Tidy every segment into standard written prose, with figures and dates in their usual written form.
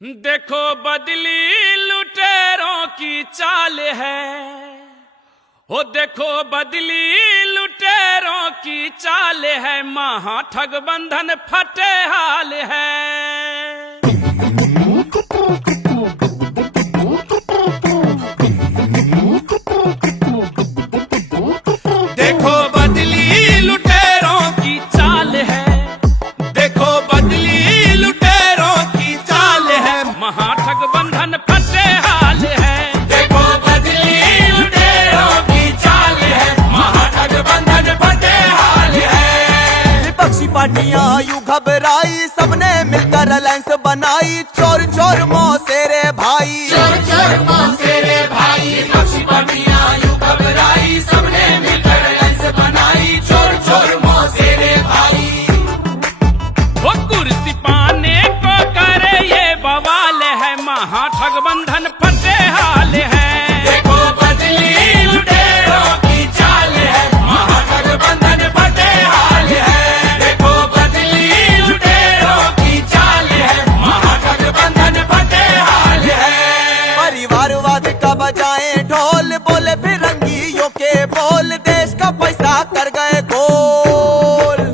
देखो बदली लुटेरों की चाल है, हो देखो बदली लुटेरों की चाल है, महा ठग बंधन फटे हाल है। देखो बदली लुटेरों की चाल है, देखो बदली लुटेरों की चाल है, महा ठग बंधन फटे हाल है। देखो बदली लुटेरों की चाल है, महा ठग बंधन फटे हाल है। विपक्षी पार्टियां यूं घबराई, सबने मिलकर अलायंस बनाई, चोर चोर मौसेरे भाई, चोर चोर मौसेरे भाई। विपक्षी पार्टियां यूं घबराई, सबने मिलकर अलायंस बनाई, चोर चोर मौसेरे भाई। वो कुर्सी पाने को करे ये बवाल है, महा ठग बंधन फटे हाल है। देखो बदली लुटेरों की चाल है, महा ठग बंधन फटे हाल है। देखो बदली लुटेरों की चाल है, महा ठग बंधन फटे हाल है। परिवारवाद का बजाए ढोल, बोले फिरंगियों के बोल, देश का पैसा कर गए गोल।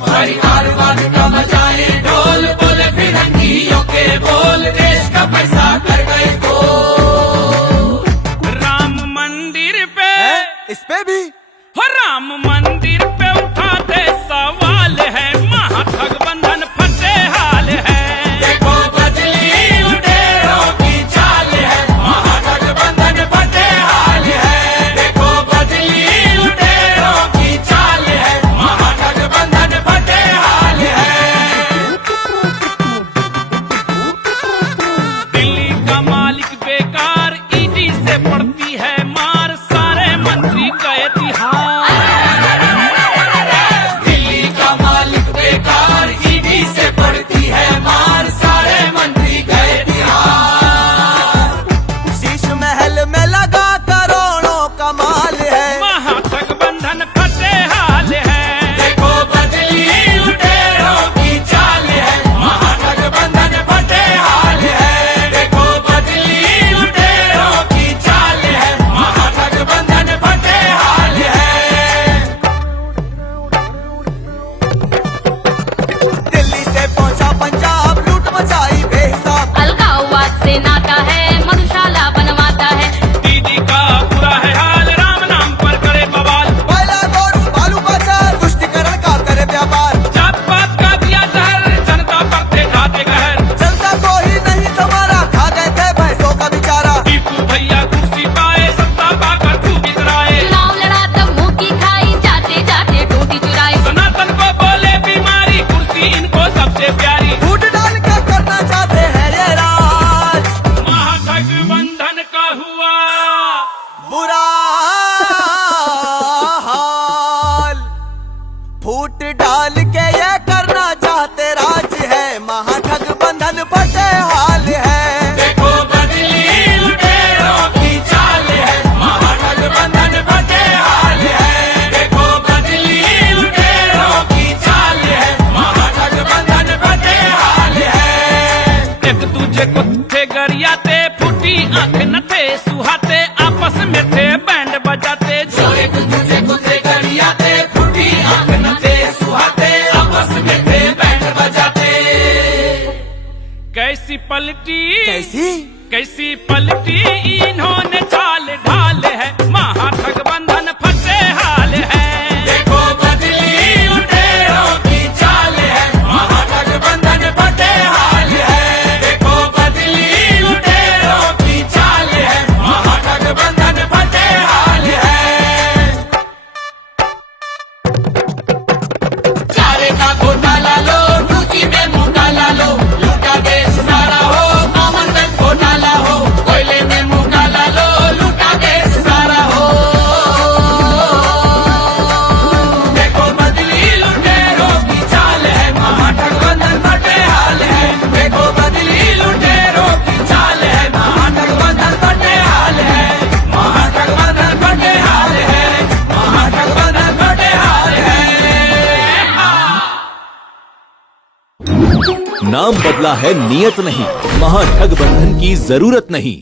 परिवारवाद का बजाए ढोल, बोले फिरंगियों के बोल, देश का पैसा कर गए गोल। राम मंदिर पे इस पे भी हो, राम मंदिर पे उठाते सवाल है, महा ठग बंधन फटे हाल है। देखो बदली लुटेरों की चाल है, महा ठग बंधन फटे हाल है। देखो बदली लुटेरों की चाल है, महा ठग बंधन फटे हाल है। दिल्ली का मालिक बेकार, ईडी से पड़ती है मार, सारे मंत्री गए तिहार। दिल्ली का मालिक बेकार, ईडी से पड़ती है मार, सारे मंत्री गए तिहार। शीश महल में लगा करोड़ों का माल है, महा ठग बंधन फटे हाल है। देखो बदली लुटेरों की चाल है, महा ठग बंधन फटे हाल है। देखो बदली लुटेरों की चाल है, महा ठग बंधन फटे हाल है। दिल्ली से पहुंचा पंजाब, लूट मचाई बेहिसाब, अलगाववाद से नाता है, मधुशाला बनवाता है। दीदी का बुरा है हाल, राम नाम पर करे बवाल, कोयला गोरू बालू बाजार, तुष्टिकरण का करे व्यापार, जात पात का दिया जहर, जनता पर थे ढाते कहर। जनता को ही नहीं तुम्हारा, खा गए थे भैंसों का बेचारा। टीपू भैया कुर्सी पाए, सत्ता पाकर खूब इतराए, चुनाव लड़ा तब मुंह की खाई, जाते जाते टूटी चुराई। सनातन को बोले बीमारी, कुर्सी इनको सबसे प्यारी। फूट डाल के करना चाहते हैं ये राज, महा ठग बंधन का हुआ बुरा हाल। फूट डाल के ये करना चाहते राज है, महाठग बंधन फटे हाल है। देखो बदली लुटेरों की चाल है, महा ठग बंधन फटे हाल है। देखो बदली लुटेरों की चाल है, महा ठग बंधन फटे हाल है। एक दूजे को थे गरियाते, फूटी आंख न थे सुहाते, आपस में थे बैंड बजाते, जो एक दूजे को थे गरियाते, फूटी आंख न थे सुहाते, आपस में थे बैंड बजाते। कैसी पलटी कैसी कैसी पलटी इन्होंने चाल ढाल है, महा ठग बंधन फटे हाल है। देखो बदली लुटेरों की चाल है, महा ठग बंधन फटे हाल है। देखो बदली लुटेरों की चाल है, महा ठग बंधन फटे हाल है। चारे का घोटाला लो, टूची में मुंह डाला लो, लूटा देश सारा हो, कॉमनवेल्थ घोटाला हो, कोयले में मुंह डाला लो, लूटा देश सारा नाम बदला है नियत नहीं, महाठग बंधन की जरूरत नहीं।